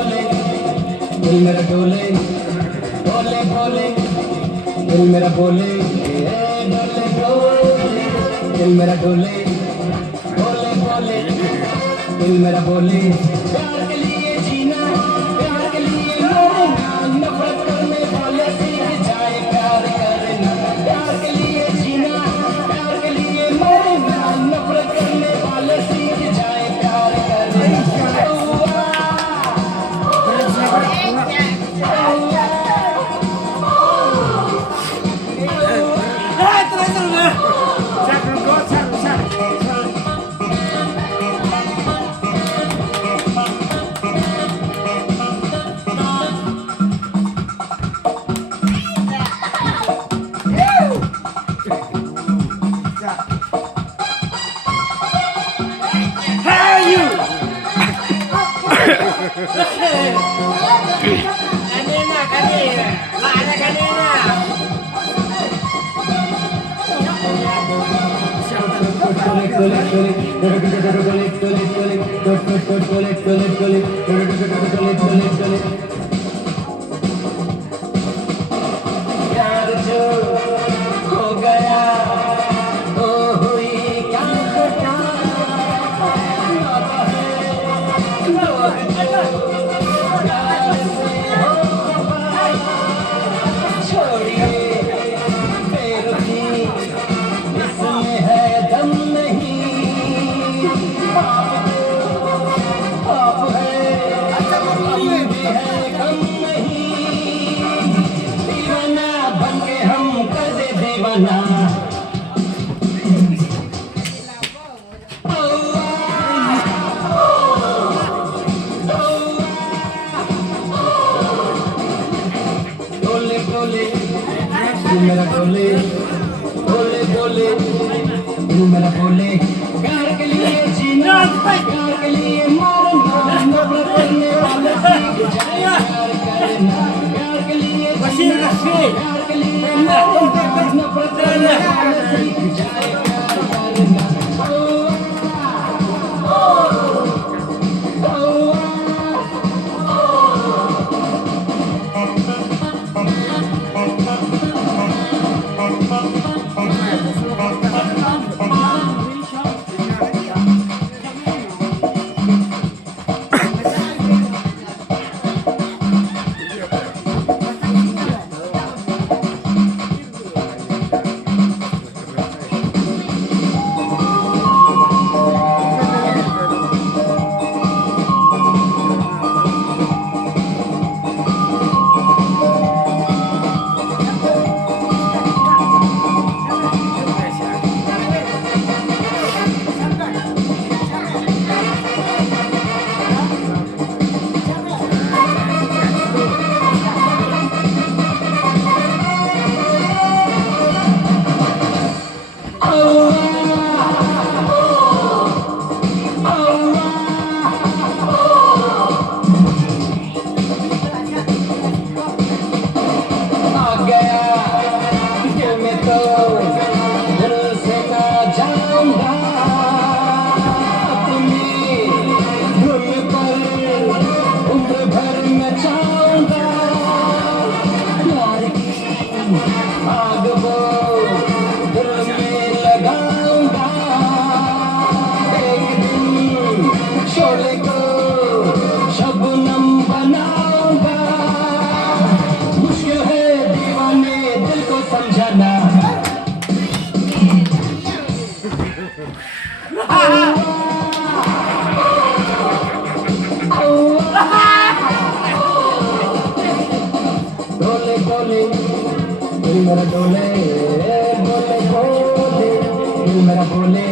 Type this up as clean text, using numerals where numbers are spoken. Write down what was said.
दिल मेरा डोले बोले बोले दिल मेरा बोले डोले डोले दिल मेरा डोले बोले बोले दिल मेरा बोले प्यार के लिए जीना प्यार के लिए मरना नफरत करने वाले सीख जाए प्यार करना प्यार के लिए जीना प्यार के लिए मरना नफरत करने वाले सीख जाए प्यार करना प्यार जो हो गया तो हुई क्या खता छोड़िए बेरुखी इसमें है दम नहीं आप है हम भी है कम नहीं दीवाना बन के हम कर दे दीवाना मेरा बोले बोले बोले तू मेरा बोले प्यार के लिए जीना प्यार के लिए मरना नफरत करने वाले सीख जाए प्यार करना प्यार के लिए जीना प्यार के लिए मरना नफरत करने वाले सीख जाए प्यार करना मेरा डोले बोले बोले मेरा बोले